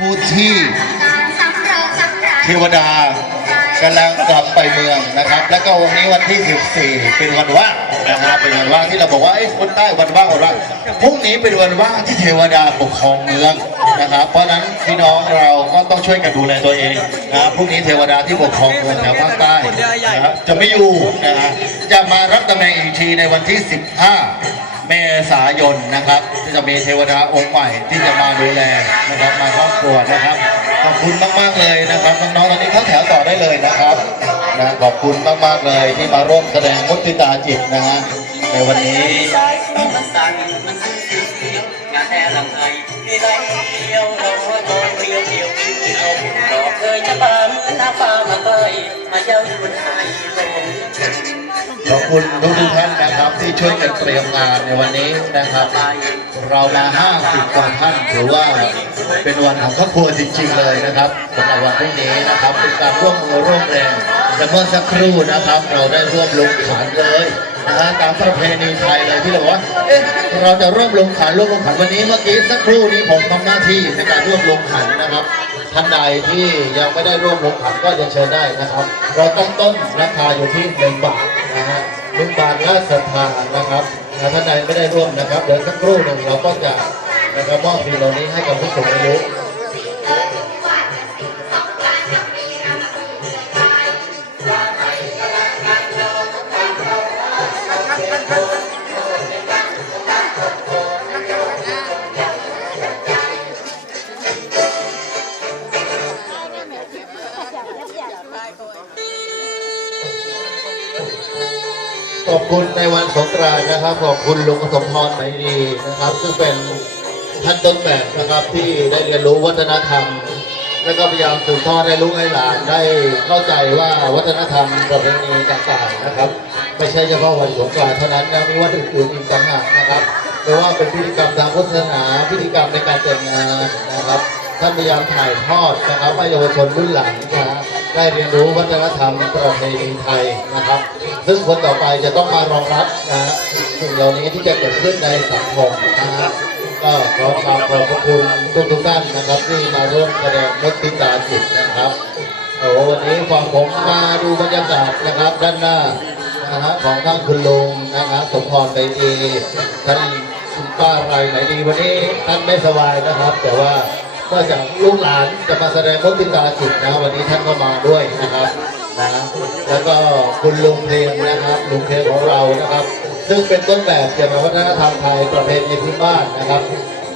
ผู้ที่สำเริงสำราญเทวดากำลังกลับไปเมืองนะครับ แล้วก็วันนี้วันที่ 14 เป็นวันว่างนะครับเป็นวันว่างที่เราบอกว่าไอ้ยคนใต้วันว่างวันว่างพรุ่งนี้เป็นวันว่างที่เทวดาปกครองเมืองนะครับ เพราะฉะนั้นพี่น้องเราก็ต้องช่วยกันดูแลตัวเองนะครับพรุ่งนี้เทวดาที่ปกครองเมืองแถวภาคใต้นะครับจะไม่อยู่นะฮะจะมารับตำแหน่งอีกทีในวันที่ 15 เมษายนนะครับที่จะมีเทวดาองค์ใหม่ที่จะมาดูแลนะครับมาครอบครัวนะครับ ขอบคุณมากๆเลยนะครับน้องๆตอนนี้เข้าแถวต่อได้เลยนะครับนะขอบคุณมากๆเลยที่มาร่วมแสดงมุติตาจิตนะฮะในวันนี้มาเดียวเราหัวโตเรียวเดียวเดียวดอกเคยจะบานเหมือนหน้าอยู่ไทย คุณทุกท่านนะครับที่ช่วยกันเตรียมงานในวันนี้นะครับ เรามา 50 กว่าท่านถือว่าเป็นวันของครอบครัวจริงๆเลยนะครับสำหรับวันพรุ่งนี้นะครับเป็นการร่วมมือร่วมแรงแต่เมื่อสักครู่นะครับ เราได้ร่วมลงขันเลยนะฮะตามประเพณีไทยเลยที่เราบอกว่าเอ๊ะเราจะร่วมลงขันร่วมลงขันวันนี้เมื่อกี้สักครู่นี้ผมทำหน้าที่ในการร่วมลงขันนะครับท่านใดที่ยังไม่ได้ร่วมลงขันก็จะเชิญได้นะครับ เราตั้งต้นราคาอยู่ที่หนึ่งบาทนะฮะ หนึ่งบาทละศรัทานะครับท่านใดไม่ได้ร่วมนะครับเดี๋ยวสักครู่หนึ่งเราก็จะนะครับมอบสิ่งเหล่านี้ให้กับผู้สูงอายุ คุณในวันสงกรานต์นะครับ ขอบคุณลุงสมพรไหมดีนะครับ ซึ่งเป็นท่านต้นแบบนะครับที่ได้เรียนรู้วัฒนธรรม และก็พยายามสืบทอดให้ลูกให้หลานได้เข้าใจว่าวัฒนธรรมประเพณีต่างๆนะครับ ไม่ใช่เฉพาะวันสงกรานต์เท่านั้นนะมีวันอื่นๆอีกต่างหากนะครับไม่ว่าเป็นพิธีกรรมทางพุทธศาสนาพิธีกรรมในการแต่งงานนะครับท่านพยายามถ่ายทอดนะครับให้เยาวชนรุ่นหลังนะฮะ ได้เรียนรู้วัฒนธรรมประเพณีไทยนะครับ ซึ่งคนต่อไปจะต้องมารองรับนะฮะสิ่งเหล่านี้ที่จะเกิดขึ้นในสังคมนะฮะก็ขอกราบขอบพระคุณทุกทุกๆท่านนะครับ ที่มาร่วมแสดงมุติตาจิตนะครับโอ้วันนี้ฟังผมมาดูบรรยากาศนะครับ ด้านหน้านะฮะของท่านคุณลุงนะครับสมพรไปดีท่านคุณป้าไรไหนดีวันนี้ท่านไม่สบายนะครับ แต่ว่า ก็จากลูกหลานจะมาแสดงมุติตาจิตนะวันนี้ท่านก็มาด้วยนะครับนะแล้วก็คุณลุงเพลงนะครับลุงเพลงของเรานะครับ ซึ่งเป็นต้นแบบเกี่ยวกับวัฒนธรรมไทยประเพณีพื้นบ้านนะครับ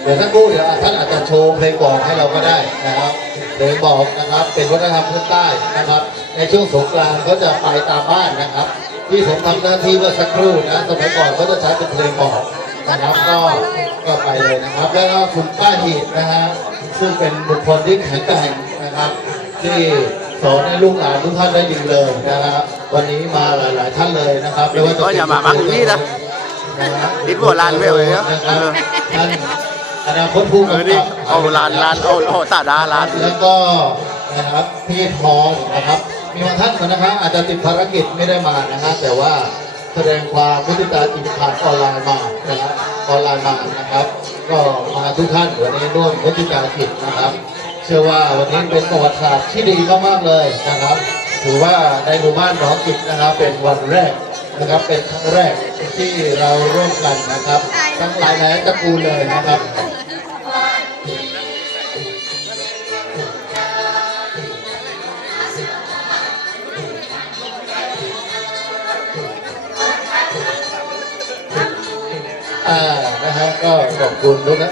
เดี๋ยวท่านพูดเดี๋ยวท่านอาจจะโชว์เพลงบอกให้เราก็ได้นะครับเพลงบอกนะครับเป็นวัฒนธรรมพื้นใต้นะครับ ในช่วงสงกรานต์เขาจะไปตามบ้านนะครับ ที่ผมทำหน้าที่เมื่อสักครู่นะสมัยก่อนเขาจะใช้เป็นเพลงบอกนะครับก็ก็ไปเลยนะครับ แล้วก็คุณป้าหีดนะฮะ ซึ่งเป็นบุคคลที่แข็งแกร่งนะครับ ที่สอนให้ลูกหลานทุกท่านได้ดีเลยนะครับวันนี้มาหลาย ๆ ท่านเลยนะครับไม่ว่าจะก็อย่ามาบังนี่นะนะครับดิบโบราณไม่เอาเลยนะนะครับท่านอนาคตผู้เออกำนี่กับเอาลานลานเอาเอาตาดาลานแล้วก็นะครับพี่พรนะครับ มีบางท่านนะครับ อาจจะติดภารกิจไม่ได้มานะครับแต่ว่า แสดงความมุทิตาจิตผ่านออนไลน์มานะครับออนไลน์มานะครับ ก็มาทุกท่านวันนี้ร่วมมุทิตาจิตนะครับ เชื่อว่าวันนี้เป็นประวัติศาสตร์ที่ดีมากๆเลยนะครับ ถือว่าในหมู่บ้านหนองจิตนะครับ เป็นวันแรกนะครับเป็นครั้งแรกที่เราร่วมกันนะครับ ทั้งหลายแหล่ตระกูลเลยนะครับ อ่านะฮะก็ขอบคุณด้วยนะ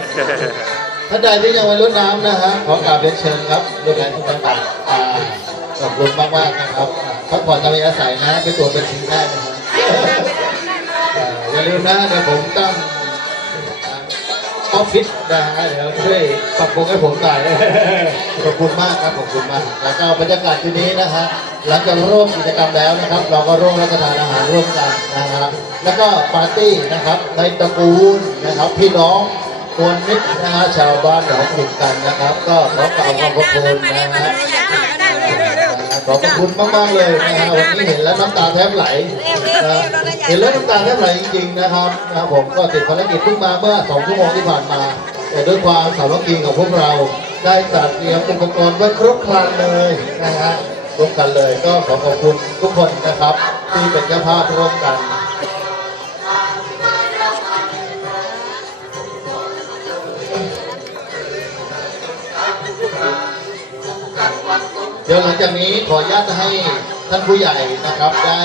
ท่านใดที่ยังไม่รดน้ำนะฮะขอกราบเรียนเชิญครับดูแลทุกต่างๆอ่าขอบคุณมากมากๆนะครับอ่าพักผ่อนตามอาศัยนะไปตรวจบัญชีได้นะครับอ่าอย่าลืมนะเดี๋ยวผมตั้ง ออฟฟิศนะฮะเดี๋ยวช่วยปรับปรุงให้ผมหน่อย ขอบคุณมากครับขอบคุณมาก แล้วก็บรรยากาศที่นี้นะฮะหลังจากร่วมกิจกรรมแล้วนะครับ เราก็ร่วมรับประทานอาหารร่วมกันนะฮะแล้วก็ปาร์ตี้นะครับในตระกูลนะครับพี่น้องมวลมิตรนะฮะชาวบ้านหนองขุนกันนะครับ ก็ขอกล่าวขอบพระคุณนะฮะขอบพระคุณมากๆเลยนะฮะวันนี้เห็นแล้วน้ำตาแทบไหล นะเห็นแล้วน้ำตาแทบไหลจริงๆนะครับนะครับ ผมก็ติดภารกิจเพิ่งมาเมื่อสองชั่วโมงที่ผ่านมา แต่ด้วยความสามัคคีของพวกเราได้จัดเตรียมอุปกรณ์ไว้ครบครันเลยนะฮะร่วมกันเลยก็ขอขอบคุณทุกคนนะครับ ที่เป็นเจ้าภาพร่วมกันเดี๋ยวหลังจากนี้ขออนุญาตให้ท่านผู้ใหญ่นะครับได้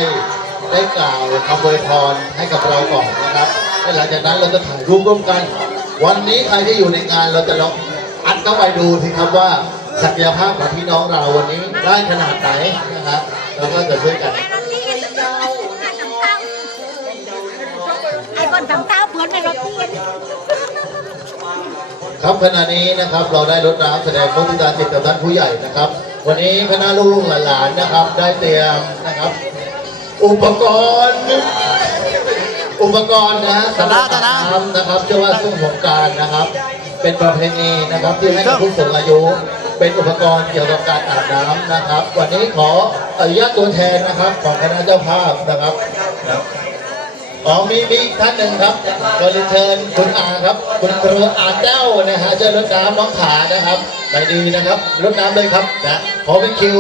ได้กล่าวคำอวยพรให้กับเราก่อนนะครับและหลังจากนั้นเราจะถ่ายรูปร่วมกัน วันนี้ใครที่อยู่ในงานเราจะลองอัดเข้าไปดูสิครับว่าศักยภาพของพี่น้องเราวันนี้ได้ขนาดไหนนะครับเราก็จะช่วยกันไอ้คนทำเต้าเพื่อนไม่รถเทียนครับขณะนี้นะครับเราได้รดน้ำแสดงมุทิตาจิตกับท่านผู้ใหญ่นะครับ วันนี้คณะลูกหลานนะครับ ได้เตรียมนะครับ อุปกรณ์ อุปกรณ์นะฮะสำหรับอาบน้ำนะ ครับเชื่อว่าช่วงสงกรารนะครับ เป็นประเพณีนะครับที่ให้กับผู้สูงอายุ เป็นอุปกรณ์เกี่ยวกับการอาบน้ำนะครับ วันนี้ขออนุญาตตัวแทนนะครับ ของคณะเจ้าภาพนะครับอ๋อมีมีอีกท่านหนึ่งครับขอเรียนเชิญคุณอาครับ คุณครูอาเจ้านะฮะเชิญรดน้ำน้องขานะครับไปดีนะครับรดน้ำเลยครับนะขอเป็นคิว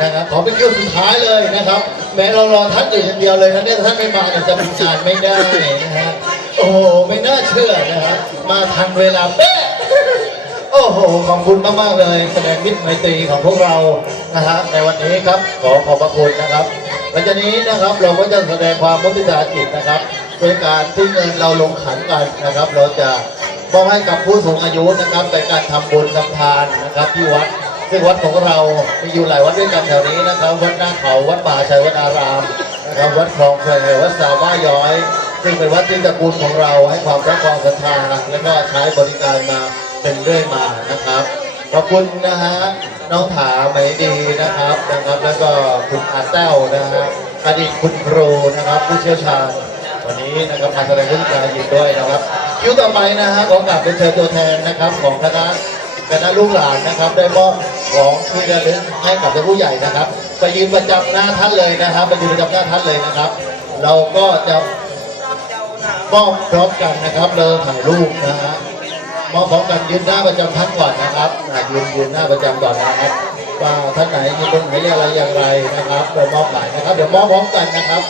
นะครับขอเป็นคิวสุดท้ายเลยนะครับ แม้เรารอท่านอยู่อย่างเดียวเลยนะเนี่ยท่านไม่มาเนี่ยจะปิดงานไม่ได้นะฮะโอ้โหไม่น่าเชื่อนะฮะมาทันเวลาเป๊ะโอ้โหขอบคุณมากๆเลยแสดงมิตรไมตรีของพวกเรานะฮะในวันนี้ครับขอขอบพระคุณนะครับหลังจากนี้นะครับเราก็จะแสดงความมุทิตาจิตนะครับโดยการที่เงินเราลงขันกันนะครับ เราจะมอบให้กับผู้สูงอายุนะครับในการทำบุญทำทานนะครับที่วัด ซึ่งวัดของเรามีอยู่หลายวัดด้วยกันแถวนี้นะครับ วัดหน้าเขาวัดป่าชัยวัดอารามนะครับวัดคลองแคววัดสาวบ้าย้อย ซึ่งเป็นวัดที่ตระกูลของเราให้ความรักความศรัทธาและก็ใช้บริการมาเป็นเรื่อยมานะครับขอบคุณนะฮะน้องถาไหมดีนะครับนะครับ แล้วก็คุณอาแต้วนะฮะอดีตคุณครูนะครับ ผู้เชี่ยวชาญวันนี้นะครับมาแสดงวิชาหยิบด้วยนะครับ คิวต่อไปนะฮะขอกลับเป็นเชิญตัวแทนนะครับของคณะ คณะลูกหลานนะครับ ได้มอบของที่ระลึกให้กับท่านผู้ใหญ่นะครับไปยืนประจำหน้าท่านเลยนะครับไปยืนประจำหน้าท่านเลยนะครับ เราก็จะมอบพร้อมกันนะครับเริ่มถ่ายรูปนะฮะมอบพร้อมกันยืนหน้าประจำท่านก่อนนะครับอ่ายืนยืนหน้าประจำก่อนนะครับว่าท่านไหนมีตรงไหนอะไรอย่างไรนะครับเรามอบหมายนะครับ เดี๋ยวมอบพร้อมกันนะครับ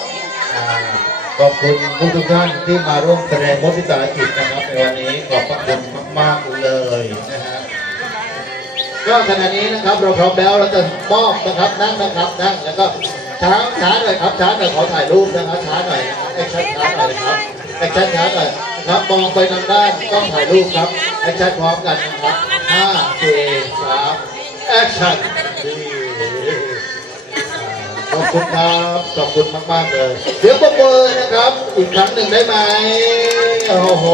ขอบคุณผู้ทุกท่านที่มาร่วมแสดงมุทิตาจิตนะครับในวันนี้ขอบพระคุณมากๆเลยนะฮะ ก็ขณะนี้นะครับเราพร้อมแล้วเราจะมอบนะครับนั่งนะครับนั่งแล้วก็ช้าช้าหน่อยครับช้าหน่อยขอถ่ายรูปนะครับช้าหน่อยครับแอคชั่นช้าหน่อยนะครับแอคชั่นช้าหน่อยนะครับมองไปทางด้านต้องถ่ายรูปครับแอคชั่นพร้อมกันนะครับห้าสี่สามแอคชั่นดีขอบคุณครับขอบคุณมากๆเลยเดี๋ยวปรบมือนะครับ อีกครั้งหนึ่งได้ไหมโอ้โห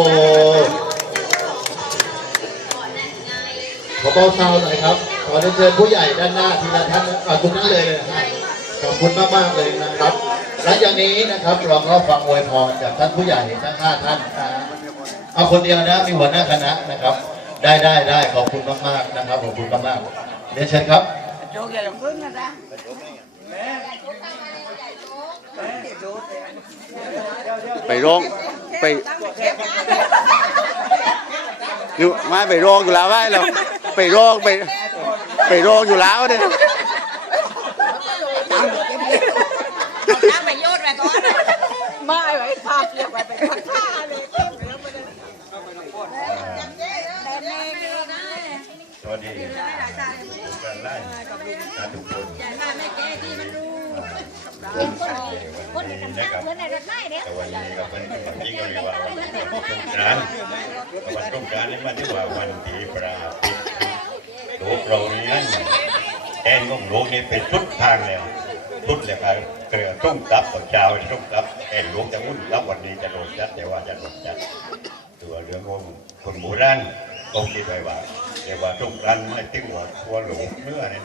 ขอเบาซาวหน่อยครับ ขอเรียนเชิญผู้ใหญ่ด้านหน้าทีละท่านอ่าทุกท่านเลยนะฮะขอบคุณมากๆเลยนะครับหลังจากนี้นะครับเราก็ฟังอวยพรจากท่านผู้ใหญ่ทั้งห้าท่านนะเอาคนเดียวนะมีหัวหน้าคณะนะครับ ได้ได้ได้ขอบคุณมากๆนะครับขอบคุณมากๆเรียนเชิญครับไปร้องไป อยู่ไม่ไปร้องอยู่แล้วไม่เรา ไปร้องไป ไปร้องอยู่แล้วเนี่ยน้ำไปโยนไปก่อนไม่ไว้ภาพเรียกว่าเป็นพักผ้าเลยเข้มแล้วมันสวัสดีการไล่การทุกคนไม่แก้ที่มันรู้ผมสักเทควันนที่นี้ทำนะข้าควรับเพื่อนในรถไล่เนี่ยวันนี้ก็เป็นวันที่ก็เรียกว่าวันสงกรานต์วันสงกรานต์นี่มันที่ว่าวันที่ปราปิดโลกเรานี้นั่นแอนของโลกนี่เป็นทุดทางแล้วทุดเลยครับเกลือต้องตับต่อเช้าต้องตับแอนโลกจะวุ่นรับวันนี้จะโดนจัดแต่ว่าจะโดนจัดตัวเรื่องของคนโบราณก็คิดไว้ว่าเรียกว่าสงกรานไม่ติ้งว่าทัวหลงเนื้อเนี่ย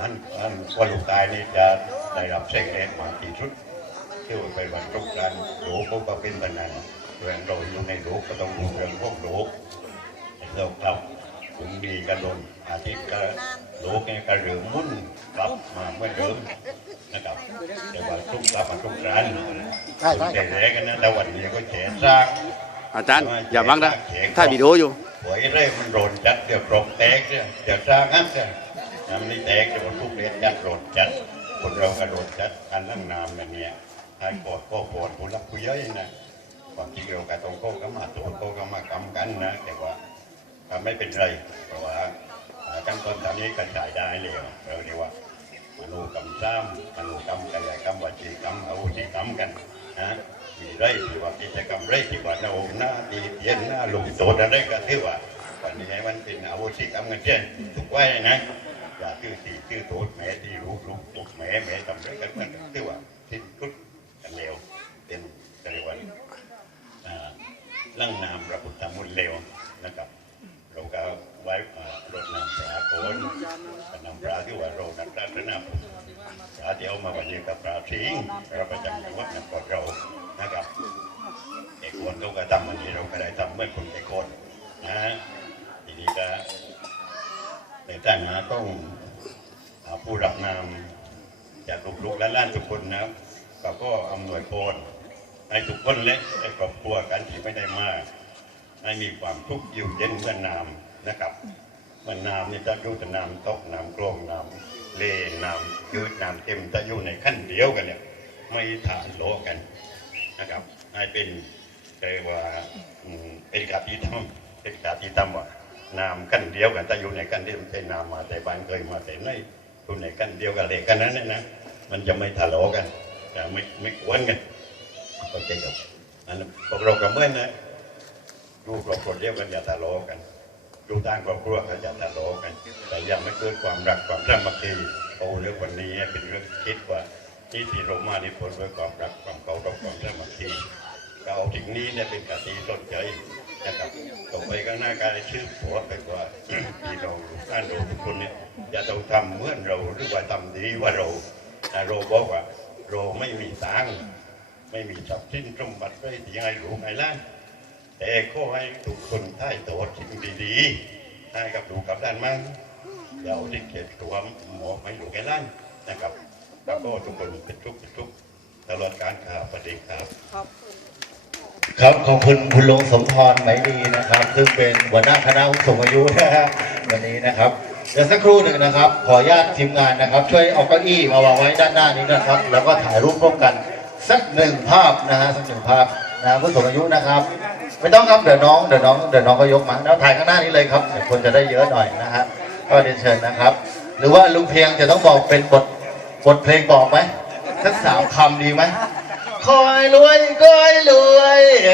อันอันวันลูกตายนี่จะได้รับแสงแดดมากที่สุดที่ว่าเป็นวันสงกรานต์โลกเขาก็เป็นแบบนั้นเรื่องเราอยู่ในโลกก็ต้องรู้เรื่องของโลกเราเรา ถึงมีกันโดนอาทิตย์ก็โลกเนี่ยก็เริ่มหมุ่นกลับมาเหมือนเดิมนะครับแต่ว่าทุกกลับมาทุกร้านใช่ใช่แก่ๆกันนะแต่วันนี้ก็แฉซากอาจารย์อย่าบังนะถ่ายวิดีโออยู่หวยเร่มันโรนจัดเดี๋ยวกรบแตกเนี่ยเดี๋ยวสร้างอันเนี่ยน้ำนี่แตกเดี๋ยวมันทุกเรียนจัดโรนจัดคนเราก็โรนจัดอันนั่งนามแบบเนี้ยทายปอดก็ปวดผู้รับผู้ย่อยนะความจริงเราก็ต้องโก้ก็มาตัวโก้ก็มากำกันนะแต่ว่าก็ ไม่เป็นไรเพราะว่าอ่าขั้นตอนตอนนี้ก็จ่ายได้เลยเราเรียกว่ามโนกรรมซ้ำมโนกรรมกายกรรมวจีกรรมอโหสิกรรมกันนะมีไรที่ว่ากิจกรรมไรที่ว่าเราหน้าดีเย็นหน้าลุงโตอะไรก็ถือว่าวันนี้มันเป็นอโหสิกรรมกันเช่นถูกไว้นะอย่าชื่อสีชื่อโตแม่ที่รู้รู้ถูกแม่แม่ทำไรกันมันถือว่าสิ้นสุดกันเร็วเป็นเรียกว่าอ่างนามพระพุทธมุนเร็วนะครับ เราก็ไว้อ่ารดน้ำปลาโคนน้ำปลาที่ว่าเรานักรัตนาปลาเดียว มาวันนี้กับปลาสิงเราประจำจังหวัดนครเรานะครับเอกคนเขาก็ทำวันนี้เราก็ได้ทำเมื่อคนเอกคนนะฮะทีนี้ก็ในฐานะต้องผู้รับนามจากลูกๆและล้านทุกคนนะครับเราก็อำนวยพรให้ทุกคนและให้ครอบครัวกันที่ไม่ได้มากให้มีความทุกข์อยู่เย็นเมื่อน้ำนะครับ มื่อน้ำนี่จะอยู่แต่น้ำตกน้ำกลงน้ำเลน้ำยืดน้ำเต็มจะอยู่ในขั้นเดียวกันเนี่ยไม่ทานโลกันนะครับให้เป็นเรียกว่าเป็นกาตีธรรมเป็นกาตีธรรมว่าน้ำขั้นเดียวกันจะอยู่ในขั้นเดียวไม่ใช่น้ำมาแต่บ้านเคยมาแต่ไหนอยู่ในขั้นเดียวกันเลยกันนั้นเนี่ยนะมันจะไม่ทะเลาะกันจะไม่ไม่กวนกันโอเคครับอันนั้นพวกเราก็เมื่อนนะลูกครอบคนเดียวกันอย่าทะเลาะกัน ดูต่างครอบครัวก็อย่าทะเลาะกัน แต่ยังไม่เกิดความรักความสามัคคีโอ้เรื่องวันนี้เป็นเรื่องคิดว่าที่ที่เรมาที่ผลด้วยความรักความเคารพความสามัคคีเอาสิ่งนี้เนี่ยเป็นกติสนใจนะครับต่อไปก็หน้าการชื่อผัวไปว่าที่เราท่านเราทุกคนเนี่ยอย่าต้องทำเหมือนเราหรือว่าทำดีว่าเราแต่เราบอกว่าเราไม่มีตังไม่มีทรัพย์สินสมบัติไม่ที่ให้หลวงล้าน แต่ก็ให้ทุกคนได้ตัวสิ่งดีๆให้กับลูกกับด้านมั่งเดี๋ยวที่เขียนตัวหมอไม่รู้แค่นั้นนะครับ แล้วก็ทุกคนเป็นทุกข์เป็นทุกข์ตลอดการข่าวประเด็นครับ ครับขอบคุณคุณลุงสมพรไหมดีนะครับ ซึ่งเป็นหัวหน้าคณะผู้สูงอายุนะฮะวันนี้นะครับเดี๋ยวสักครู่หนึ่งนะครับ ขออนุญาตทีมงานนะครับ ช่วยเอาเก้าอี้มาวางไว้ด้านหน้านี้นะครับ แล้วก็ถ่ายรูปร่วมกันสักหนึ่งภาพนะฮะสักหนึ่งภาพ นะผู้สูงอายุนะครับ ไม่ต้องครับเดี๋ยวน้องเดี๋ยวน้องเดี๋ยวน้องก็ยกมาแล้วถ่ายข้างหน้านี้เลยครับเดี๋ยวคนจะได้เยอะหน่อยนะฮะก็เรียนเชิญนะครับ หรือว่าลุงเพียงจะต้องบอกเป็นบทบทเพลงบอกไหมสักสามคำดีไหมคอยรวยคอยรวยเอ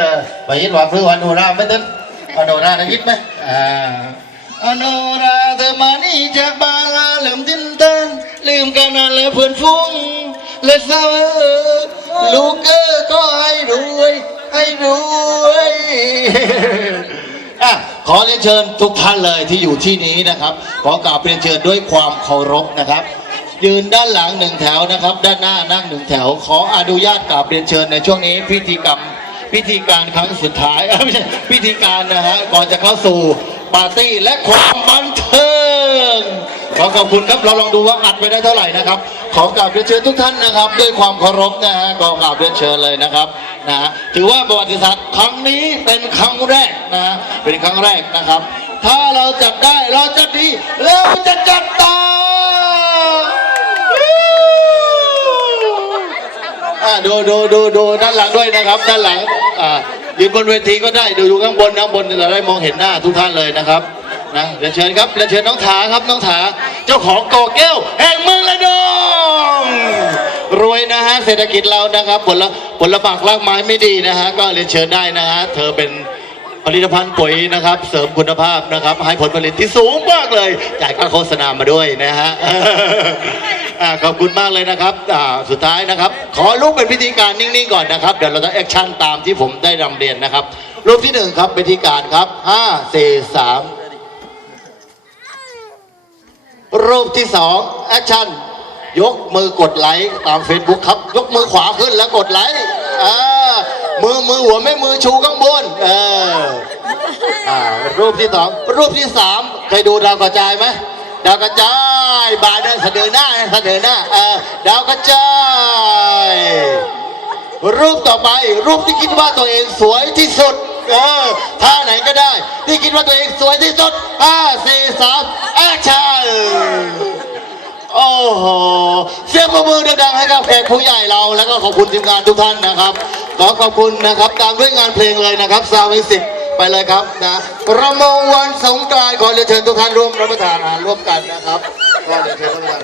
อไปยินว่าเพื่อวันโนราไม่ตึ้งวันโนราได้ยินไหมอ่าอโนราเธอมานี่จากบางลาลืมทินตันลืมกันนั่นและเพื่อนฟุ้งและเศร้า ลูกเออก็ให้รวย ให้รวยอะขอเรียนเชิญทุกท่านเลยที่อยู่ที่นี้นะครับ ขอกราบเรียนเชิญด้วยความเคารพนะครับ ยืนด้านหลังหนึ่งแถวนะครับ ด้านหน้านั่งหนึ่งแถว ขออนุญาตกราบเรียนเชิญในช่วงนี้ พิธีกรรมพิธีการครั้งสุดท้ายเอ้ยไม่ใช่พิธีการนะฮะก่อนจะเข้าสู่ปาร์ตี้และความบันเทิงขอขอบคุณครับเราลองดูว่าอัดไปได้เท่าไหร่นะครับ ขอกราบเรียนเชิญทุกท่านนะครับ ด้วยความเคารพนะฮะก็กราบเรียนเชิญเลยนะครับนะฮะถือว่าประวัติศาสตร์ครั้งนี้เป็นครั้งแรกนะฮะเป็นครั้งแรกนะครับ ถ้าเราจัดได้เราจะดีเราจะจัดต่ออ่าดูดูดูดูด้านหลังด้วยนะครับ ด้านหลังอ่ายืนบนเวทีก็ได้ดูอยู่ข้างบนข้างบนจะได้มองเห็นหน้าทุกท่านเลยนะครับนะเรียนเชิญครับเรียนเชิญน้องถาครับน้องถา เจ้าของกอแก้วแห่งเมืองระนองรวยนะฮะเศรษฐกิจเรานะครับ ผลผลหมากรากไม้ไม่ดีนะฮะก็เรียนเชิญได้นะฮะเธอเป็นผลิตภัณฑ์ปุ๋ยนะครับ เสริมคุณภาพนะครับ ให้ผลผลิตที่สูงมากเลยจ่ายค่าโฆษณามาด้วยนะฮะอ่าขอบคุณมากเลยนะครับอ่าสุดท้ายนะครับ ขอรูปเป็นพิธีการนิ่งๆก่อนนะครับ เดี๋ยวเราจะแอคชั่นตามที่ผมได้นำเรียนนะครับ รูปที่หนึ่งครับพิธีการครับห้าสี่สาม รูปที่สองแอคชั่น ยกมือกดไลค์ตาม Facebook ครับ ยกมือขวาขึ้นแล้วกดไลค์อ่ามือมือหัวแม่มือชูข้างบนเอออ่ารูปที่สองรูปที่สามเคยดูดาวกระจายไหมดาวกระจายบายเดินเสนอหน้าเสนอหน้าเออดาวกระจายรูปต่อไป รูปที่คิดว่าตัวเองสวยที่สุด เออท่าไหนก็ได้ ที่คิดว่าตัวเองสวยที่สุดห้าสี่สามแอคชั่นโอ้โหเสียงปรบมือดังๆให้กับเพจผู้ใหญ่เรา แล้วก็ขอบคุณทีมงานทุกท่านนะครับ ขอขอบคุณนะครับ ตามด้วยงานเพลงเลยนะครับซาวน์สิบไปเลยครับนะระมงวันสงกรานต์ขอเรียนเชิญทุกท่านร่วมรับประทานอาหารร่วมกันนะครับขอเรียนเชิญทุกท่าน